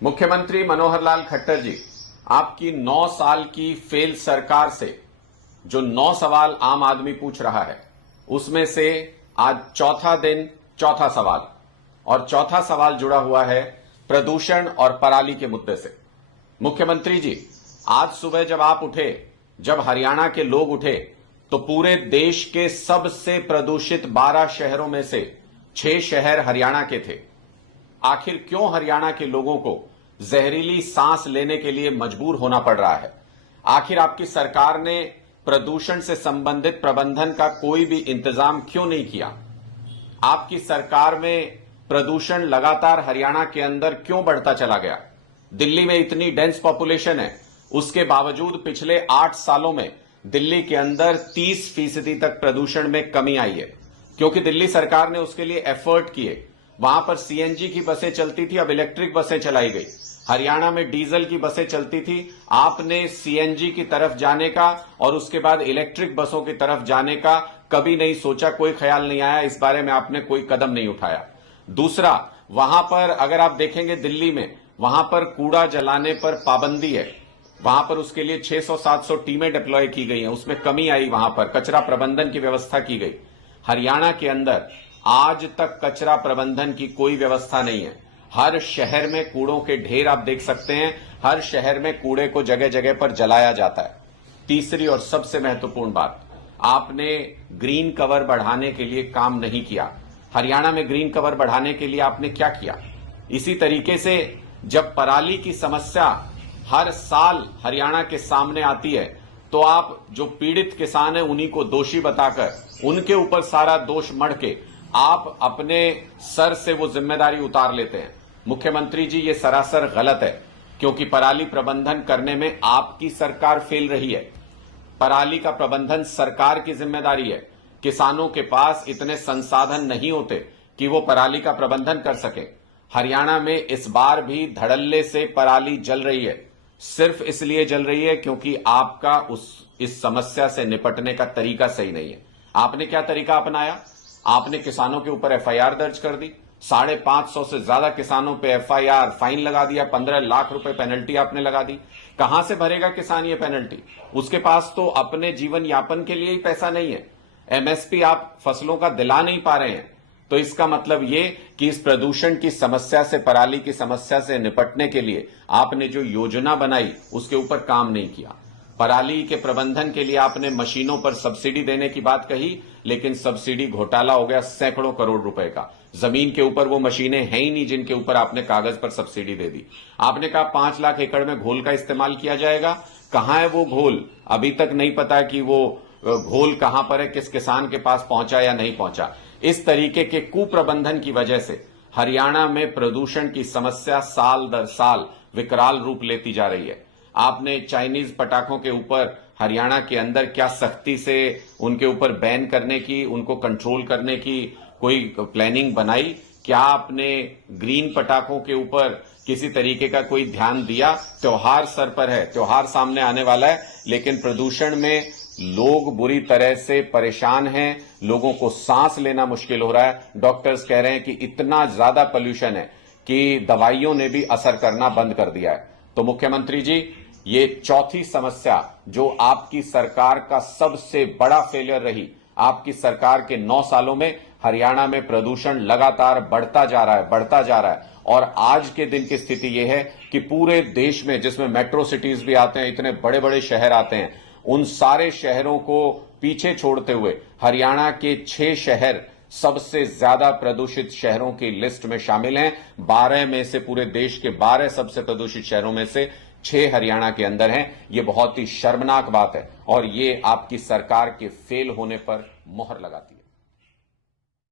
मुख्यमंत्री मनोहर लाल खट्टर जी, आपकी 9 साल की फेल सरकार से जो 9 सवाल आम आदमी पूछ रहा है, उसमें से आज चौथा दिन चौथा सवाल, और चौथा सवाल जुड़ा हुआ है प्रदूषण और पराली के मुद्दे से। मुख्यमंत्री जी, आज सुबह जब आप उठे, जब हरियाणा के लोग उठे, तो पूरे देश के सबसे प्रदूषित 12 शहरों में से 6 शहर हरियाणा के थे। आखिर क्यों हरियाणा के लोगों को जहरीली सांस लेने के लिए मजबूर होना पड़ रहा है? आखिर आपकी सरकार ने प्रदूषण से संबंधित प्रबंधन का कोई भी इंतजाम क्यों नहीं किया? आपकी सरकार में प्रदूषण लगातार हरियाणा के अंदर क्यों बढ़ता चला गया? दिल्ली में इतनी डेंस पॉपुलेशन है, उसके बावजूद पिछले 8 सालों में दिल्ली के अंदर 30% तक प्रदूषण में कमी आई है, क्योंकि दिल्ली सरकार ने उसके लिए एफर्ट किए। वहां पर सीएनजी की बसें चलती थी, अब इलेक्ट्रिक बसें चलाई गई। हरियाणा में डीजल की बसें चलती थी, आपने सीएनजी की तरफ जाने का और उसके बाद इलेक्ट्रिक बसों की तरफ जाने का कभी नहीं सोचा, कोई ख्याल नहीं आया, इस बारे में आपने कोई कदम नहीं उठाया। दूसरा, वहां पर अगर आप देखेंगे दिल्ली में, वहां पर कूड़ा जलाने पर पाबंदी है, वहां पर उसके लिए 600-700 टीमें डिप्लॉय की गई हैं, उसमें कमी आई। वहां पर कचरा प्रबंधन की व्यवस्था की गई। हरियाणा के अंदर आज तक कचरा प्रबंधन की कोई व्यवस्था नहीं है। हर शहर में कूड़ों के ढेर आप देख सकते हैं, हर शहर में कूड़े को जगह जगह पर जलाया जाता है। तीसरी और सबसे महत्वपूर्ण बात, आपने ग्रीन कवर बढ़ाने के लिए काम नहीं किया। हरियाणा में ग्रीन कवर बढ़ाने के लिए आपने क्या किया? इसी तरीके से जब पराली की समस्या हर साल हरियाणा के सामने आती है, तो आप जो पीड़ित किसान हैं उन्हीं को दोषी बताकर उनके ऊपर सारा दोष मढ़ के आप अपने सर से वो जिम्मेदारी उतार लेते हैं। मुख्यमंत्री जी, ये सरासर गलत है, क्योंकि पराली प्रबंधन करने में आपकी सरकार फेल रही है। पराली का प्रबंधन सरकार की जिम्मेदारी है। किसानों के पास इतने संसाधन नहीं होते कि वो पराली का प्रबंधन कर सके। हरियाणा में इस बार भी धड़ल्ले से पराली जल रही है, सिर्फ इसलिए जल रही है क्योंकि आपका इस समस्या से निपटने का तरीका सही नहीं है। आपने क्या तरीका अपनाया? आपने किसानों के ऊपर एफआईआर दर्ज कर दी, 550 से ज्यादा किसानों पे एफआईआर, फाइन लगा दिया, 15 लाख रुपए पेनल्टी आपने लगा दी। कहां से भरेगा किसान ये पेनल्टी? उसके पास तो अपने जीवन यापन के लिए ही पैसा नहीं है। एमएसपी आप फसलों का दिला नहीं पा रहे हैं, तो इसका मतलब ये कि इस प्रदूषण की समस्या से, पराली की समस्या से निपटने के लिए आपने जो योजना बनाई उसके ऊपर काम नहीं किया। पराली के प्रबंधन के लिए आपने मशीनों पर सब्सिडी देने की बात कही, लेकिन सब्सिडी घोटाला हो गया सैकड़ों करोड़ रुपए का। जमीन के ऊपर वो मशीनें हैं ही नहीं जिनके ऊपर आपने कागज पर सब्सिडी दे दी। आपने कहा 5 लाख एकड़ में घोल का इस्तेमाल किया जाएगा। कहां है वो घोल? अभी तक नहीं पता कि वो घोल कहां पर है, किस किसान के पास पहुंचा या नहीं पहुंचा। इस तरीके के कुप्रबंधन की वजह से हरियाणा में प्रदूषण की समस्या साल दर साल विकराल रूप लेती जा रही है। आपने चाइनीज पटाखों के ऊपर हरियाणा के अंदर क्या सख्ती से उनके ऊपर बैन करने की, उनको कंट्रोल करने की कोई प्लानिंग बनाई? क्या आपने ग्रीन पटाखों के ऊपर किसी तरीके का कोई ध्यान दिया? त्योहार सर पर है, त्योहार सामने आने वाला है, लेकिन प्रदूषण में लोग बुरी तरह से परेशान हैं, लोगों को सांस लेना मुश्किल हो रहा है। डॉक्टर्स कह रहे हैं कि इतना ज्यादा पोल्यूशन है कि दवाइयों ने भी असर करना बंद कर दिया है। तो मुख्यमंत्री जी, ये चौथी समस्या जो आपकी सरकार का सबसे बड़ा फेलियर रही। आपकी सरकार के 9 सालों में हरियाणा में प्रदूषण लगातार बढ़ता जा रहा है, और आज के दिन की स्थिति यह है कि पूरे देश में, जिसमें मेट्रो सिटीज भी आते हैं, इतने बड़े बड़े शहर आते हैं, उन सारे शहरों को पीछे छोड़ते हुए हरियाणा के 6 शहर सबसे ज्यादा प्रदूषित शहरों की लिस्ट में शामिल हैं। 12 में से, पूरे देश के 12 सबसे प्रदूषित शहरों में से 6 हरियाणा के अंदर हैं। ये बहुत ही शर्मनाक बात है, और ये आपकी सरकार के फेल होने पर मोहर लगाती है।